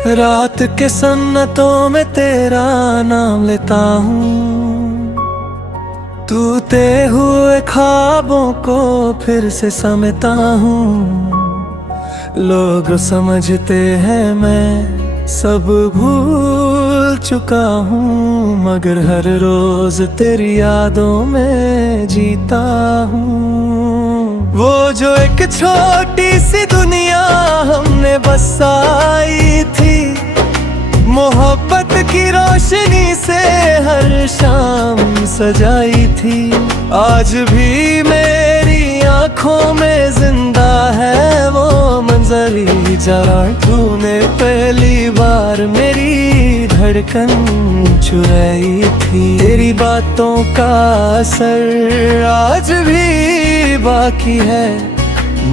रात के सन्नतों में तेरा नाम लेता हूँ, टूटे हुए ख्वाबों को फिर से समेटा हूँ। लोग समझते हैं मैं सब भूल चुका हूँ, मगर हर रोज तेरी यादों में जीता हूँ। वो जो एक छोटी सी दुनिया हमने बसाई थी, मोहब्बत की रोशनी से हर शाम सजाई थी, आज भी मेरी आंखों में जिंदा है वो मंजरी। जरा तूने पहली बार मेरी धड़कन चुराई थी, तेरी बातों का असर आज भी बाकी है,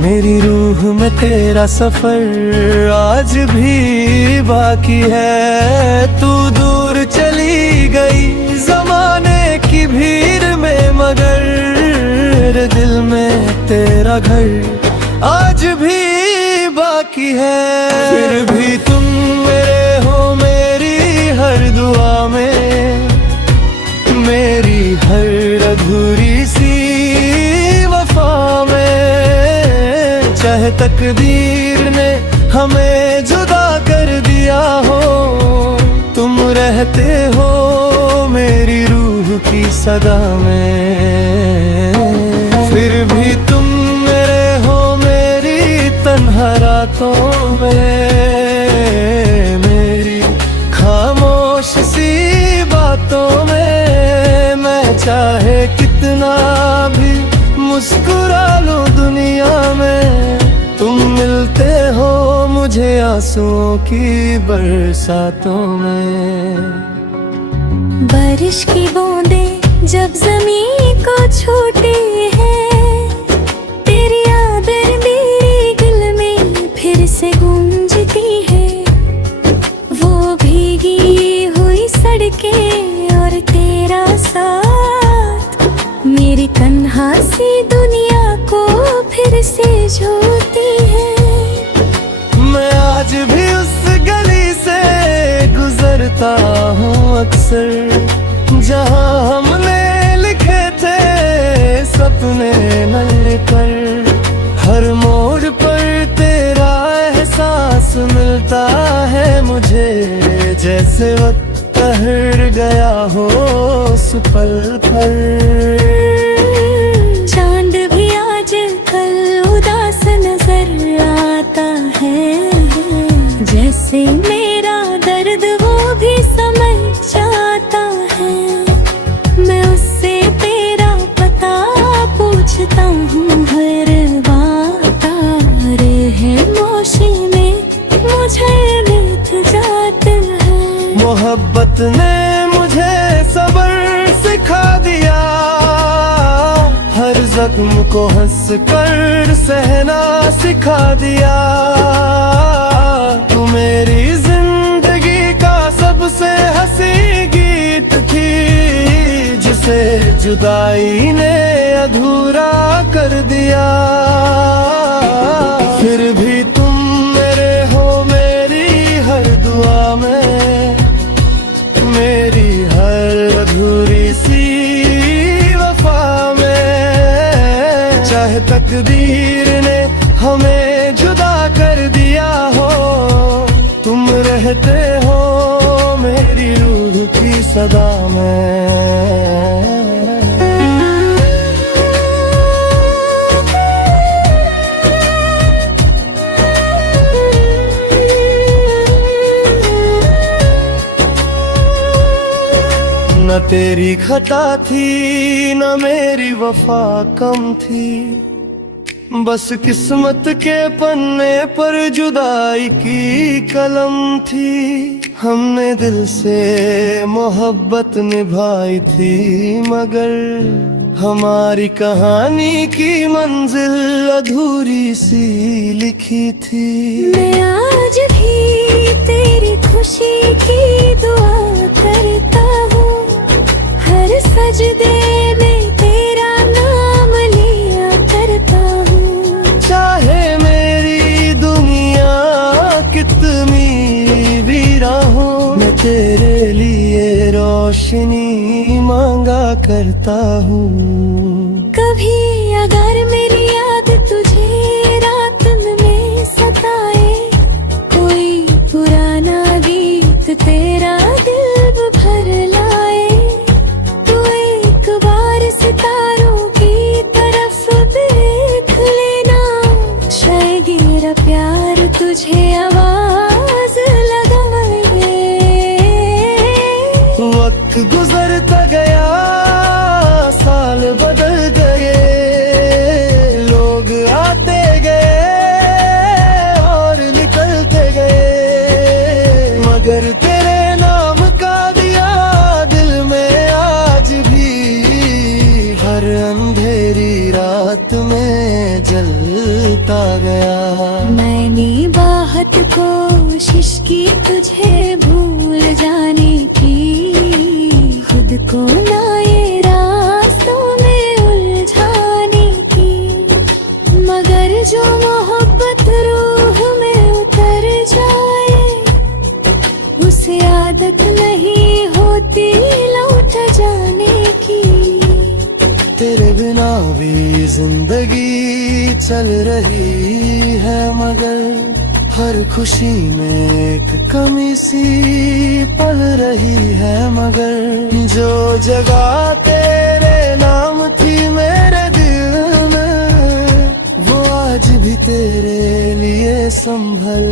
मेरी रूह में तेरा सफर आज भी बाकी है। तू दूर चली गई जमाने की भीड़ में, मगर दिल में तेरा घर आज भी बाकी है। फिर भी तुम मेरे हो मेरी हर दुआ में, मेरी हर अधूरी सी वफा में। चाहे तकदीर ने हमें जुदा कर दिया हो, तुम रहते हो मेरी रूह की सदा में। फिर भी तुम मेरे हो मेरी तन्हा रातों में, मेरी खामोश सी बातों में। मैं चाहे कितना भी मुस्कुरा लूं दुनिया में, तुम मिलते हो मुझे आंसुओं की बरसातों में। बारिश की बूंदें जब ज़मीन को छूती हैं, तेरी यादें मेरे दिल में फिर से गूंजती है। वो भीगी हुई सड़कें और तेरा साथ मेरी तन्हा सी दुनिया को फिर से जोड़ती है। मैं आज भी उस गली से गुजरता हूँ अक्सर, जहाँ हमने लिखे थे सपने नल पर। हर मोड़ पर तेरा एहसास मिलता है मुझे, जैसे वक्त ठहर गया हो उस पल पर। चांद भी आज कल उदास नजर आता है, जैसे मेरा दर्द वो भी समझ जाता है। मैं उससे तेरा पता पूछता हूँ हर बात, है मोशी में मुझे मिट जाता है। मोहब्बत ने मुझे सब्र सिखा दिया, हर जख्म को हंस कर सहना सिखा दिया। तू मेरी जिंदगी का सबसे हंसी गीत थी, जिसे जुदाई ने अधूरा कर दिया। फिर भी तुम मेरे हो मेरी हर दुआ में, मेरी हर अधूरी सी वफा में। चाहे तकदीर ने हमें जुदा कर दिया हो, तुम रहते हो मेरी रूह की सदा में। न तेरी खता थी न मेरी वफा कम थी, बस किस्मत के पन्ने पर जुदाई की कलम थी। हमने दिल से मोहब्बत निभाई थी, मगर हमारी कहानी की मंजिल अधूरी सी लिखी थी। मैं आज भी तेरी खुशी की दुआ करता हूँ, हर सजदे में तेरा नाम लिया करता हूँ। चाहे मेरी दुनिया कितनी तेरे लिए रोशनी मांगा करता हूँ। कभी अगर मेरी याद तुझे रात में सताए, कोई पुराना गीत तेरा दिल भर लाए, तो एक बार सितारों की तरफ देख लेना, शायद मेरा प्यार तुझे आवाज लगाए। वक्त गुजरता गया, साल बदल गए, लोग आते गए और निकलते गए, मगर तेरे नाम का दिया दिल में आज भी हर अंधेरी रात में जलता गया। मैंने बहुत कोशिश की तुझे भूल जाने की, खुद को ना ये रास्तों में उलझाने की, मगर जो मोहब्बत रूह में उतर जाए, उसे आदत नहीं होती लौट जाने की। तेरे बिना भी जिंदगी चल रही है, मगर हर खुशी में एक कमी सी पल रही है, मगर जो जगह तेरे नाम थी मेरे दिल में, वो आज भी तेरे लिए संभल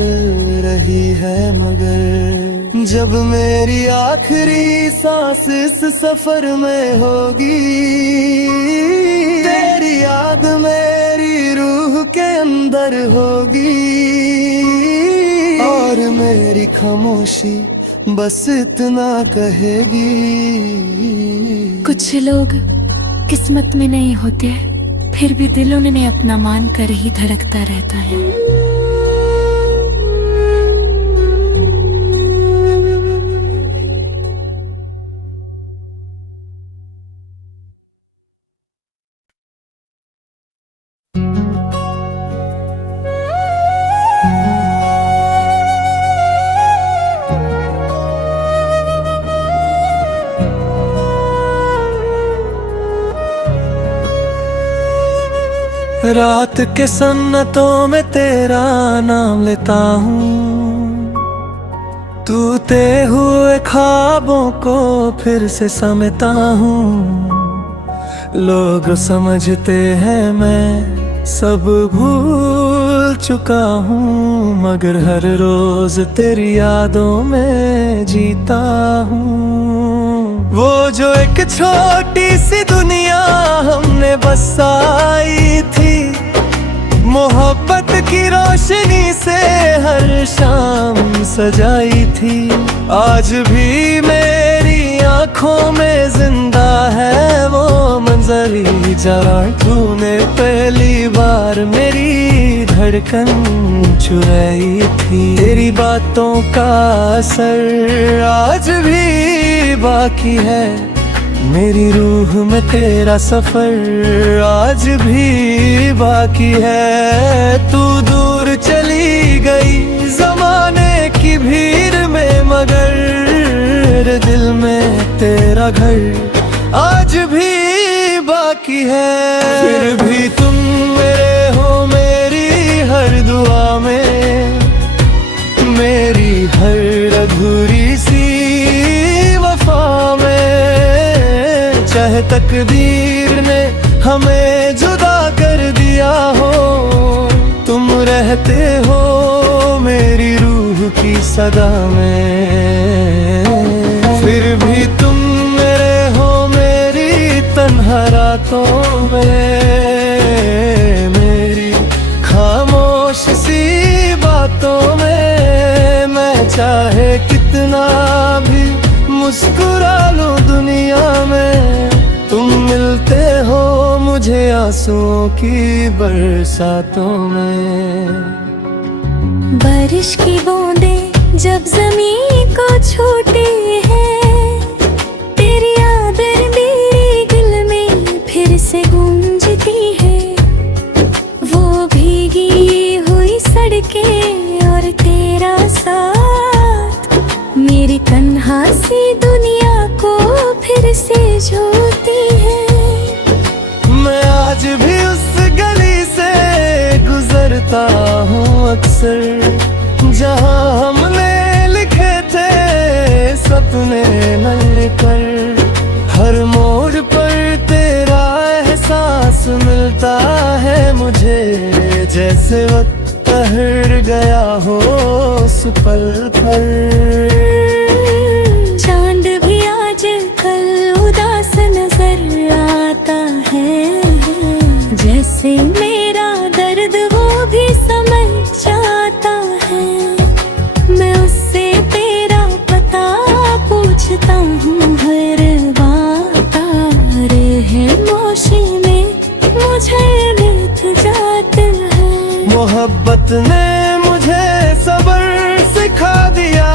रही है, मगर जब मेरी आखिरी सांस इस सफर में होगी, तेरी याद मेरी रूह के अंदर होगी, और मेरी खामोशी बस इतना कहेगी। कुछ लोग किस्मत में नहीं होते, फिर भी दिल उन्हें अपना मान कर ही धड़कता रहता है। रात के सन्नतों में तेरा नाम लेता हूँ, टूटे हुए ख्वाबों को फिर से समेटा हूँ। लोग समझते हैं मैं सब भूल चुका हूँ, मगर हर रोज तेरी यादों में जीता हूँ। वो जो एक छोटी सी दुनिया हमने बसाई थी, मोहब्बत की रोशनी से हर शाम सजाई थी, आज भी मेरी आंखों में जिंदा है वो मंजर जरा। तूने पहली बार मेरी धड़कन चुराई थी, तेरी बातों का असर आज भी बाकी है, मेरी रूह में तेरा सफर आज भी बाकी है। तू दूर चली गई जमाने की भीड़ में, मगर दिल में तेरा घर आज भी बाकी है। फिर भी तुम मेरे हो मेरी हर दुआ में, मेरी हर अधूरी सी वफा में, चाहे तकदीर ने हमें जुदा कर दिया हो, तुम रहते हो मेरी रूह की सदा में। फिर भी तुम मेरे हो मेरी तन्हा रातों में, मेरी खामोश सी बातों में, मैं चाहे कितना भी मुस्कुरा लूं दुनिया में, तुम मिलते हो मुझे आंसुओं की बरसातों में। बारिश की बूंदें जब जमीन को छूते हैं, तेरी यादें मेरे दिल में फिर से गूंजती है, वो भीगी हुई सड़कें और तेरा साथ मेरी तन्हाई छूती है। मैं आज भी उस गली से गुजरता हूँ अक्सर, जहाँ हमने लिखे थे सपने मिलकर। हर मोड़ पर तेरा एहसास मिलता है मुझे, जैसे वक्त ठहर गया हो उस पल पर। चांद भी आज कल उदास नजर आता है, जैसे मेरा दर्द वो भी समझ जाता है। मैं उससे तेरा पता पूछता हूँ हर बात, आ रहे मोशी में मुझे बीत जाता है। मोहब्बत ने मुझे सब्र सिखा दिया,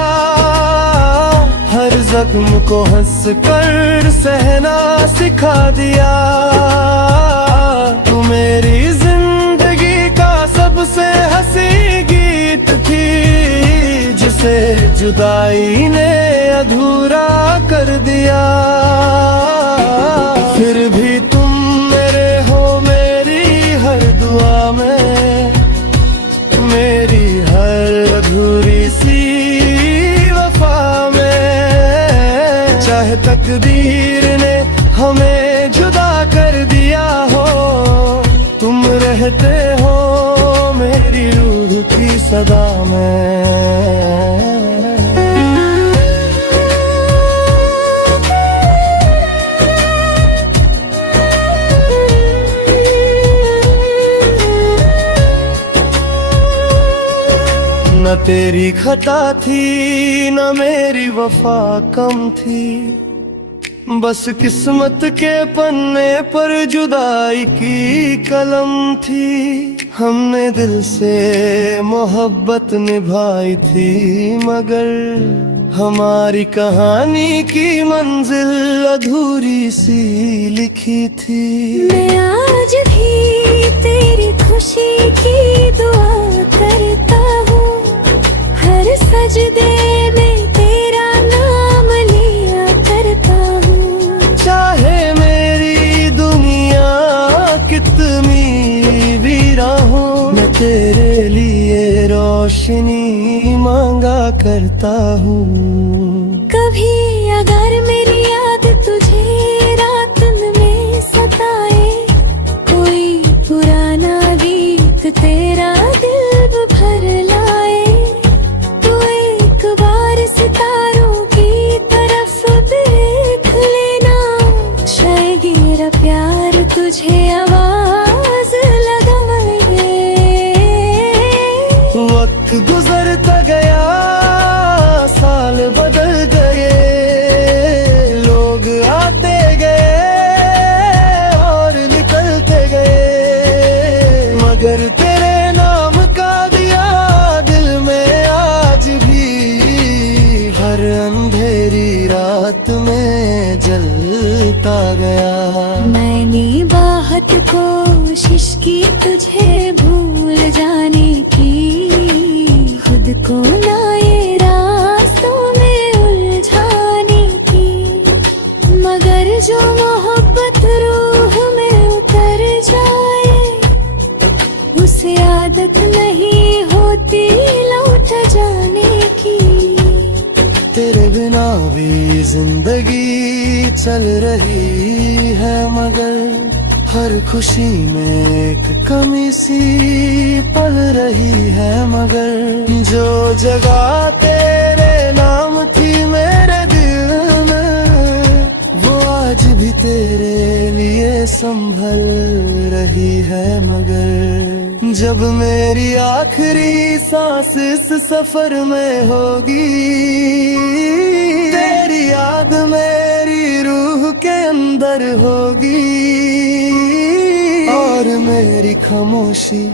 हर जख्म को हंस कर सहना सिखा दिया। तू मेरी जिंदगी का सबसे हंसी गीत थी, जिसे जुदाई ने अधूरा कर दिया। फिर भी तुम मेरे हो मेरी हर दुआ में, मेरी हर अधूरी सी वफा में। चाहे तकदीर ने हमें जुदा कर दिया हो, तुम रहते हो मेरी रूह की सदा में। न तेरी खता थी न मेरी वफा कम थी, बस किस्मत के पन्ने पर जुदाई की कलम थी। हमने दिल से मोहब्बत निभाई थी, मगर हमारी कहानी की मंजिल अधूरी सी लिखी थी। मैं आज भी तेरी खुशी की दुआ करता हूँ, हर सजदे में तेरा नाम लिया करता हूँ। चाहे मेरी दुनिया कितनी वीरा हो, मैं तेरे लिए रोशनी मांगा करता हूँ। कभी अगर मेरी याद तुझे रात में सताए, कोई पुराना गीत तेरा दिल भर लाए, तो एक बार सितारों की तरफ देख लेना। शायद मेरा प्यार तुझे आवाज लगाए। वक्त गुजरता गया, साल बदल गए, लोग आते गए और निकलते गए, मगर तेरे नाम का दिया दिल में आज भी हर अंधेरी रात में जलता गया। मैंने बहुत कोशिश की तुझे भूल जाने की, खुद को नए रास्तों में उलझाने की, मगर जो मोहब्बत रूह में उतर जाए, उसे आदत नहीं होती लौट जाने की। तेरे बिना भी जिंदगी चल रही है, मगर हर खुशी में एक कमी सी पल रही है। मगर जो जगह तेरे नाम थी मेरे दिल में, वो आज भी तेरे लिए संभल रही है। मगर जब मेरी आखिरी सांस इस सफर में होगी, तेरी याद मेरी रूह के अंदर होगी, और मेरी खामोशी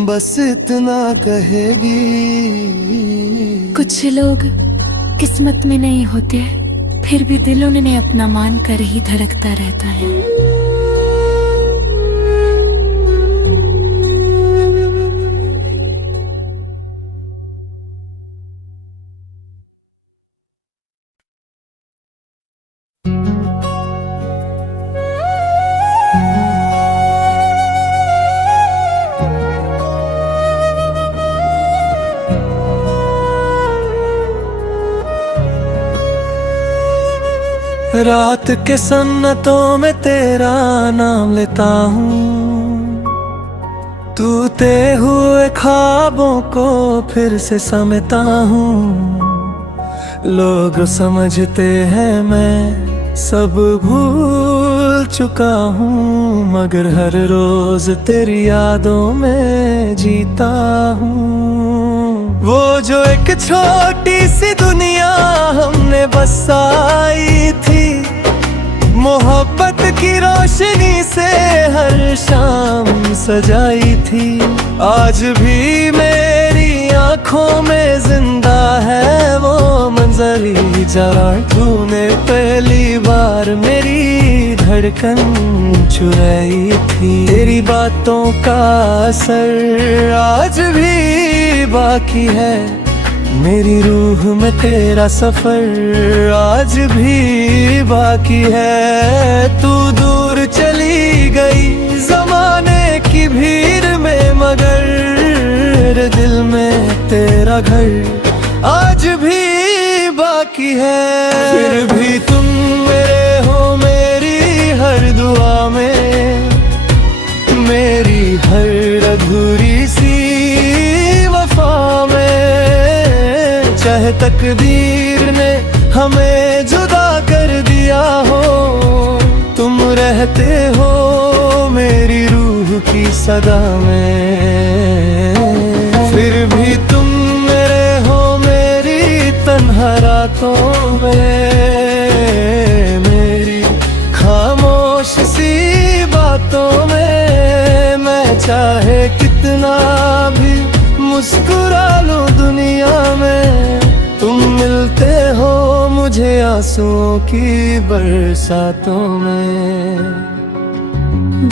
बस इतना कहेगी। कुछ लोग किस्मत में नहीं होते, फिर भी दिल उन्हें अपना मान कर ही धड़कता रहता है। रात के सन्नतों में तेरा नाम लेता हूँ, टूटे हुए ख्वाबों को फिर से समेटा हूँ। लोग समझते हैं मैं सब भूल चुका हूँ, मगर हर रोज तेरी यादों में जीता हूँ। वो जो एक छोटी सी दुनिया हमने बसाई थी, मोहब्बत की रोशनी से हर शाम सजाई थी, आज भी मेरी आंखों में जिंदा है वो मंजर ही जरा तूने पहली बार मेरी धड़कन चुराई थी। तेरी बातों का असर आज भी बाकी है, मेरी रूह में तेरा सफर आज भी बाकी है। तू दूर चली गई जमाने की भीड़ में, मगर दिल में तेरा घर आज भी बाकी है। फिर भी तुम मेरे हो मेरी हर दुआ में, मेरी हर अधूरी सी वफा में। चाहे तकदीर ने हमें जुदा कर दिया हो, तुम रहते हो मेरी रूह की सदा में। फिर भी तुम मेरे हो मेरी तन्हा रातों में, मेरी खामोश सी बातों में। मैं चाहे कितना भी मुस्कुरा लूं दुनिया में, तुम मिलते हो मुझे आंसुओं की बरसातों में।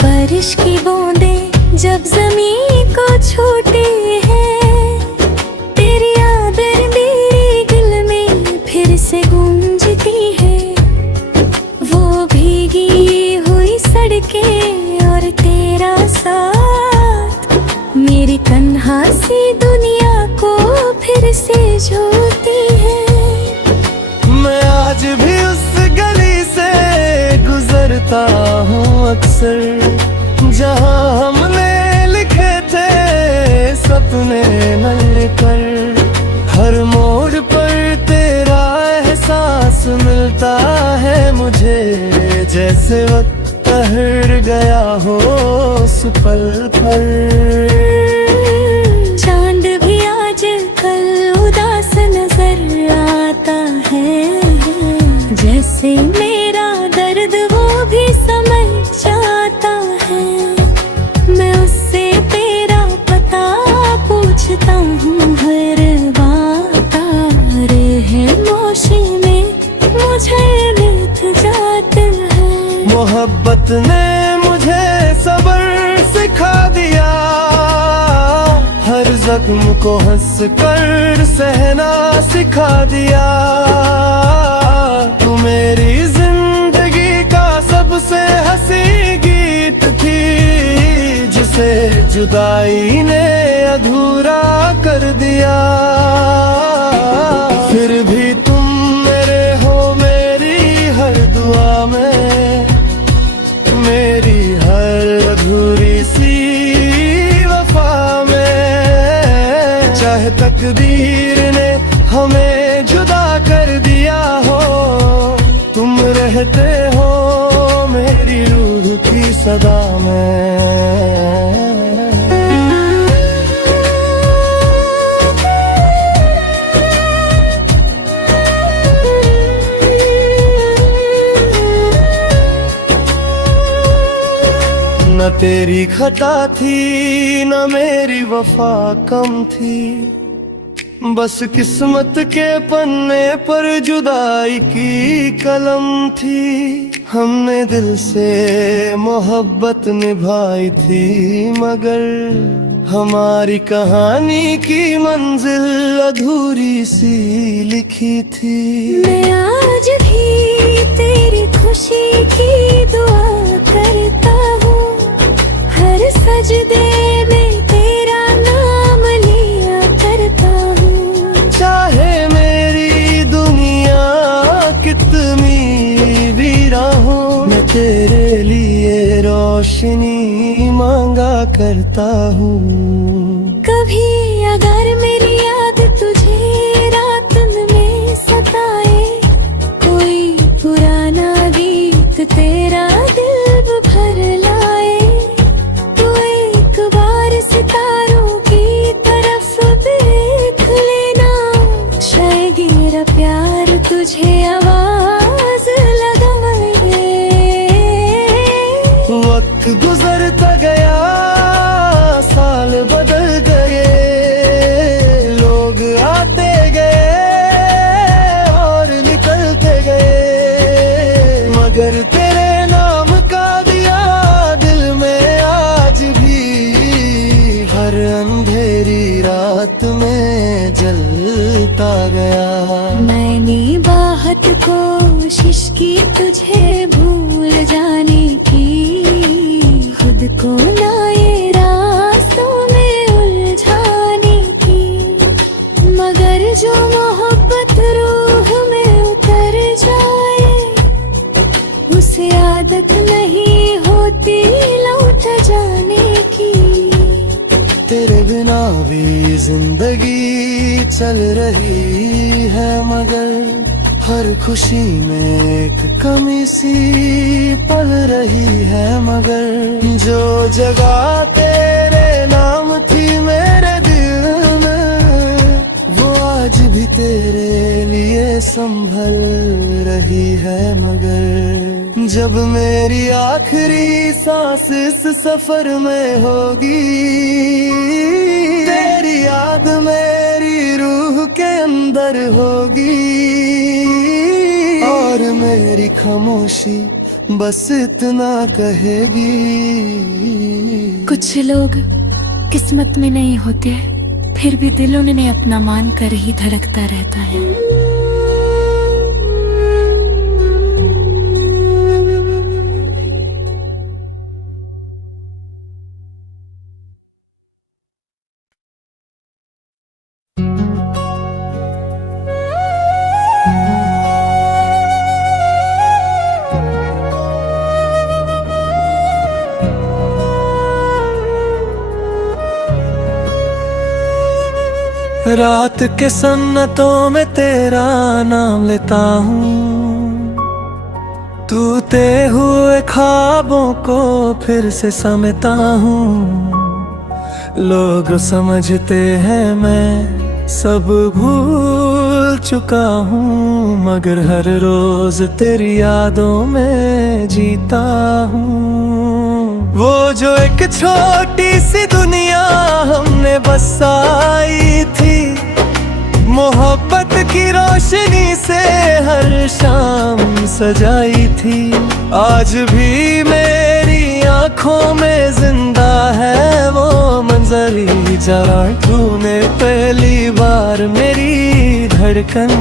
बारिश की बूंदें जब ज़मीन को छूती हैं, तेरी यादें मेरे दिल में फिर से गूंजती है। वो भीगी हुई सड़कें और तेरा साथ मेरी तन्हा सी दुनिया को फिर से जोड़ती है। मैं आज भी उस गली से गुजरता हूँ अक्सर, जहाँ हमने लिखे थे सपने मिलकर। हर मोड़ पर तेरा एहसास मिलता है मुझे, जैसे वक्त ठहर गया हो उस पल पर। चांद भी आज कल उदास नजर आता है, जैसे मेरा दर्द वो भी समझ जाता है। मैं उससे तेरा पता पूछता हूँ हर बात, है मोशी में मुझे मिट जाता है। मोहब्बत ने मुझे सब्र सिखा दिया, हर जख्म को हंस कर सहना सिखा दिया। तू मेरी जिंदगी का सबसे हंसी गीत थी, जिसे जुदाई ने अधूरा कर दिया। फिर भी तुम मेरे हो मेरी हर दुआ में, मेरी हर अधूरी सी वफा में। चाहे तकदीर ने हमें जुदा कर दिया हो, तुम रहते हो मेरी रूह की सदा में। न तेरी खता थी न मेरी वफा कम थी, बस किस्मत के पन्ने पर जुदाई की कलम थी। हमने दिल से मोहब्बत निभाई थी, मगर हमारी कहानी की मंजिल अधूरी सी लिखी थी। मैं आज भी तेरी खुशी की दुआ करता हूँ, हर सजदे में तेरा नाम लिया करता हूँ। चाहे मेरी दुनिया कितनी रोशनी मांगा करता हूँ। कभी अगर मेरी याद तुझे रात में सताए, कोई पुराना गीत तेरा दिल भर लाए, तो एक बार सितारों की तरफ देख लेना, शायद मेरा प्यार तुझे आवाज लगाए। वक्त गुजरता गया, साल बदल गए, लोग आते गए और निकलते गए, मगर तेरे नाम का दिया दिल में आज भी हर अंधेरी रात में जलता गया। मैंने बहुत कोशिश की तुझे भूल जाने की, खुद को नए रास्तों में उलझाने की, मगर जो मोहब्बत रूह में उतर जाए, उसे आदत नहीं होती लौट जाने की। तेरे बिना भी जिंदगी चल रही है, मगर हर खुशी में एक कमी सी पल रही है, मगर जो जगह तेरे नाम थी मेरे दिल में, वो आज भी तेरे लिए संभल रही है, मगर जब मेरी आखिरी सांस इस सफर में होगी, तेरी याद मेरी रूह के अंदर होगी, और मेरी खामोशी बस इतना कहेगी। कुछ लोग किस्मत में नहीं होते, फिर भी दिल उन्हें अपना मान कर ही धड़कता रहता है। रात के सन्नतों में तेरा नाम लेता हूँ, टूटे हुए ख्वाबों को फिर से समेटा हूँ। लोग समझते हैं मैं सब भूल चुका हूँ, मगर हर रोज तेरी यादों में जीता हूँ। वो जो एक छोटी सी दुनिया हमने बसाई थी, मोहब्बत की रोशनी से हर शाम सजाई थी, आज भी मेरी आंखों में जिंदा है वो मंजर ही जहाँ तूने पहली बार मेरी धड़कन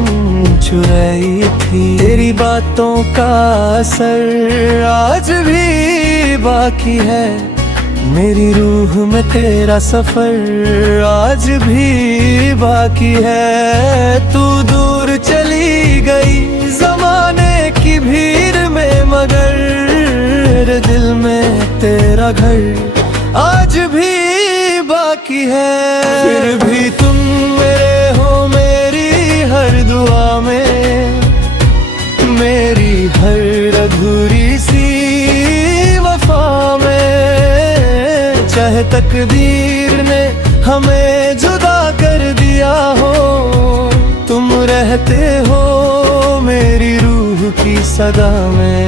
चुराई थी। तेरी बातों का असर आज भी बाकी है, मेरी रूह में तेरा सफर आज भी बाकी है। तू दूर चली गई जमाने की भीड़ में, मगर दिल में तेरा घर आज भी बाकी है। फिर भी तुम मेरे हो मेरी हर दुआ में, मेरी हर अधूरी सी वफा में। चाहे तकदीर ने हमें जुदा कर दिया हो, तुम रहते हो मेरी रूह की सदा में।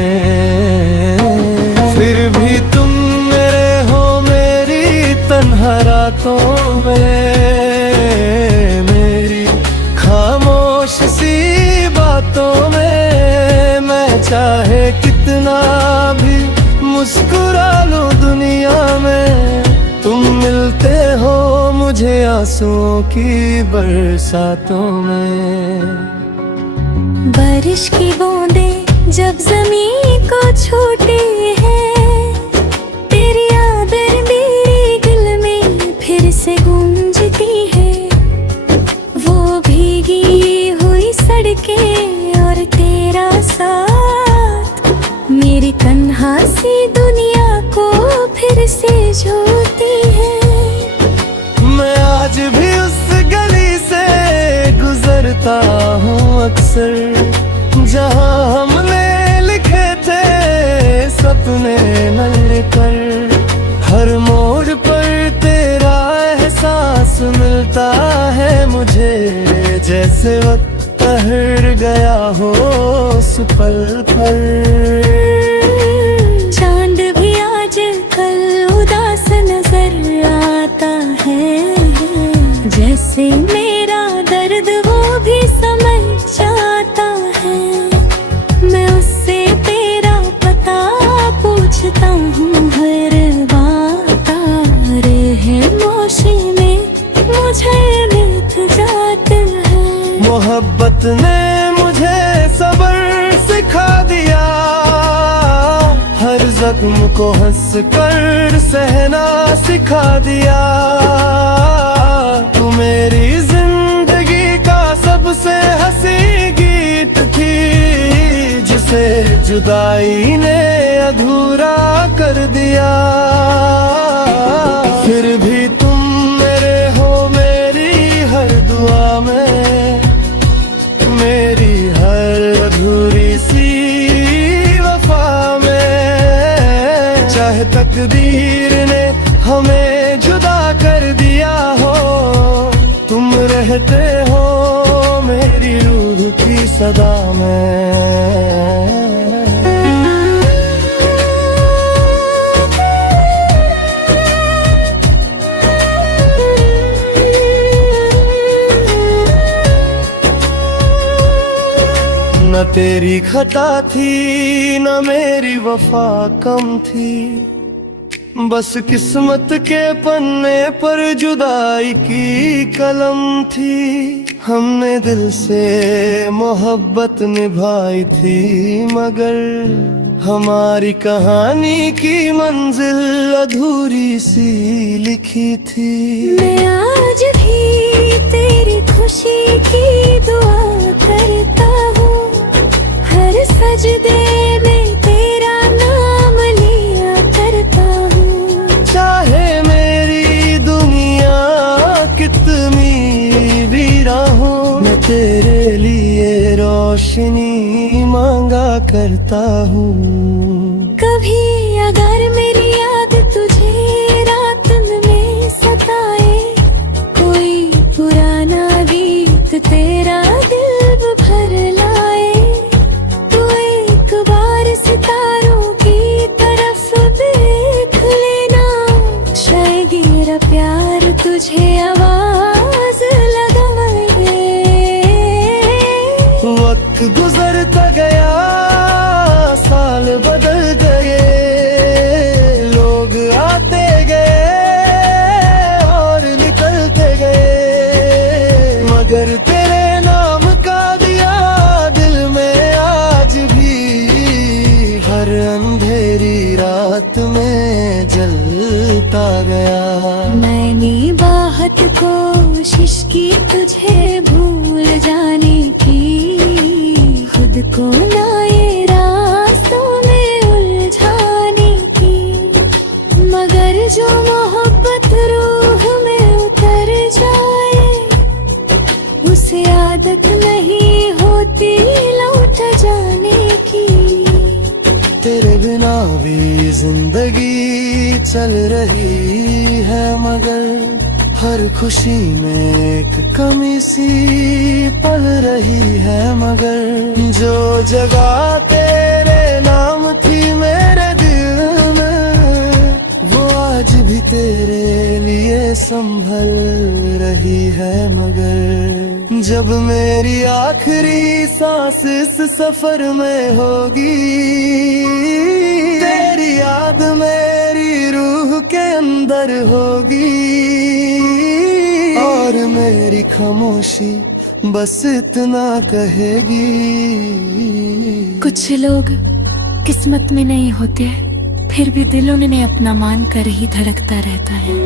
फिर भी तुम मेरे हो मेरी तन्हा रातों में, मेरी खामोश सी बातों में। मैं चाहे कितना भी मुस्कुरा लूं दुनिया में, तुम मिलते हो मुझे आंसुओं की बरसातों में। बारिश की बूंदें जब ज़मीन को छूती है, तेरी यादें मेरे दिल में फिर से गूंजती है। वो भीगी हुई सड़कें और तेरा साथ मेरी तन्हा सी दुनिया को झूठी है। मैं आज भी उस गली से गुजरता हूँ अक्सर, जहाँ हमने लिखे थे सपने मिलकर। हर मोड़ पर तेरा एहसास मिलता है मुझे, जैसे वक्त ठहर गया हो उस पल पर। चांद भी आज कल उदास नजर आता है, जैसे मेरा दर्द वो भी समझ जाता है। मैं उससे तेरा पता पूछता हूँ हर बात, है मोशी में मुझे मिट जाते हैं। मोहब्बत ने मुझे सब्र सिखा दिया, हर जख्म को हंस कर सहना सिखा दिया। तू मेरी जिंदगी का सबसे हंसी गीत थी, जिसे जुदाई ने अधूरा कर दिया। फिर भी तुम मेरे हो मेरी हर दुआ में, मेरी हर अधूरी सी वफा में। चाहे तकदीर ने हमें जुदा कर दिया हो, तुम रहते हो मेरी रूह की सदा में। न तेरी खता थी न मेरी वफा कम थी, बस किस्मत के पन्ने पर जुदाई की कलम थी। हमने दिल से मोहब्बत निभाई थी, मगर हमारी कहानी की मंजिल अधूरी सी लिखी थी। मैं आज भी तेरी खुशी की दुआ करता हूँ, हर सजदे में तेरा नाम लिया करता हूँ। चाहे मेरी दुनिया कितनी वीरान हो, मैं तेरे लिए रोशनी मांगा करता हूँ। कभी अगर मेरी याद तुझे रात में सताए, कोई पुराना गीत तेरा दिल भर लाए, तो एक बार सितारों की तरफ देख लेना, शायद मेरा प्यार तुझे आवाज लगाए। वक्त गुजरता गया, साल बदल गए, लोग आते गए और निकलते गए, मगर तेरे नाम का दिया दिल में आज भी हर अंधेरी रात में जलता गया। मैंने बहुत कोशिश की तुझे भूल जाने की, खुद को नए रास्तों में उलझाने की, मगर जो मोहब्बत रूह में उतर जाए, उसे आदत नहीं होती लौट जाने की। तेरे बिना भी जिंदगी चल रही है, मगर हर खुशी में एक कमी सी पल रही है। मगर जो जगह तेरे नाम थी मेरे दिल में, वो आज भी तेरे लिए संभल रही है। मगर जब मेरी आखिरी सांस इस सफर में होगी, तेरी याद मेरी रूह के अंदर होगी, और मेरी खामोशी बस इतना कहेगी। कुछ लोग किस्मत में नहीं होते, फिर भी दिल उन्हें अपना मान कर ही धड़कता रहता है।